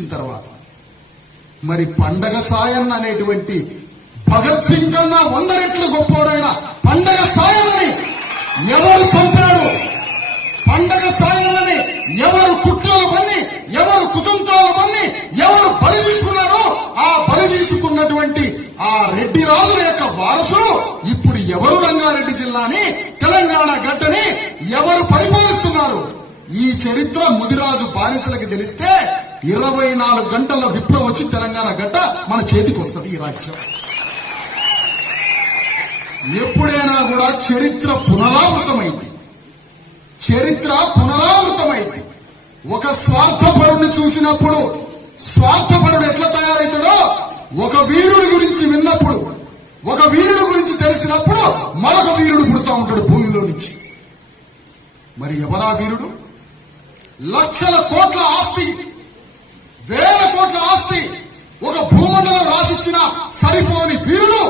ఇచ్చిన తర్వాత మరి పండగ సాయన్న అనేటువంటి భగత్ సింగ్ కన్నా 100 రెట్లు గొప్పోడైన పండగ సాయన్నని ఎవరు చంపాడు? పండగ సాయన్నని ఎవరు కుట్రలు పన్ని, ఎవరు కుతంత్రాలు పన్ని, ఎవరు బలి తీసుకున్నారో ఆ బలి తీసుకున్నటువంటి ఆ రెడ్డి రాజుల యొక్క వారసులు ఇప్పుడు ఎవరు రంగారెడ్డి జిల్లాని, తెలంగాణ గడ్డని ఎవరు పరిపాలిస్తున్నారు? ఈ చరిత్ర ముదిరాజు బానిసలకి తెలిస్తే 24 గంటల విప్లవం వచ్చి తెలంగాణ గడ్డ మన చేతికి వస్తుంది. ఈ రాజ్యం ఎప్పుడైనా కూడా చరిత్ర పునరావృతమైంది. చరిత్ర పునరావృతమైంది. ఒక స్వార్థపరుని చూసినప్పుడు స్వార్థపరుడు ఎట్లా తయారవుతాడో, ఒక వీరుడి గురించి విన్నప్పుడు, ఒక వీరుడి గురించి తెలిసినప్పుడు మరొక వీరుడు పుడతా ఉంటాడు భూమిలో నుంచి. మరి ఎవరా వీరుడు? లక్షల కోట్ల ఆస్తి, వేల కోట్ల ఆస్తి, ఒక భూమండలం రాసిచ్చిన సరిపోని వీరుడు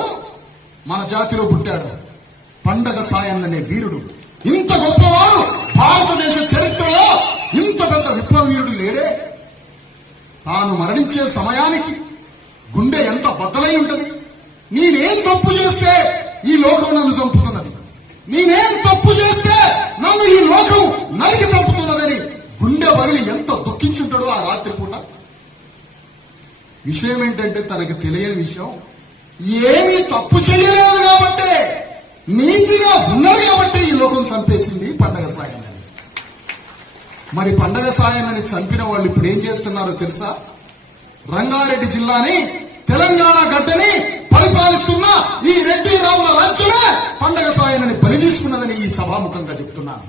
మన జాతిలో పుట్టాడు. పండగ సాయన్న అనే వీరుడు. ఇంత గొప్పవాడు భారతదేశ చరిత్రలో ఇంత పెద్ద విప్లవ వీరుడు లేడే. తాను మరణించే సమయానికి గుండె ఎంత బద్దలై ఉంటది. నేనేం తప్పు చేస్తే ఈ లోకం నన్ను చంపుతున్నది, నేనేం తప్పు చేస్తే నన్ను ఈ లోకం నరికి చంపుతున్నదని గుండె బగిలి ఎంత దుఃఖించుంటాడో ఆ రాత్రి పూట. విషయం ఏంటంటే తనకి తెలియని విషయం, ఏమీ తప్పు చేయలేదు కాబట్టి, నీతిగా ఉన్నాడు కాబట్టి ఈ లోకం చంపేసింది పండగ సాయన్నని. మరి పండగ సాయన్నని చంపిన వాళ్ళు ఇప్పుడు ఏం చేస్తున్నారో తెలుసా? రంగారెడ్డి జిల్లాని, తెలంగాణ గడ్డని పరిపాలిస్తున్న ఈ రెడ్డి రాముల రాజ్యమే పండగ సాయన్నని బలి తీసుకున్నదని ఈ సభాముఖంగా చెప్తున్నాను.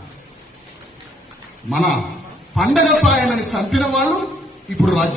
మన పండగ సాయన్నని చంపిన వాళ్ళు ఇప్పుడు రాజ్యం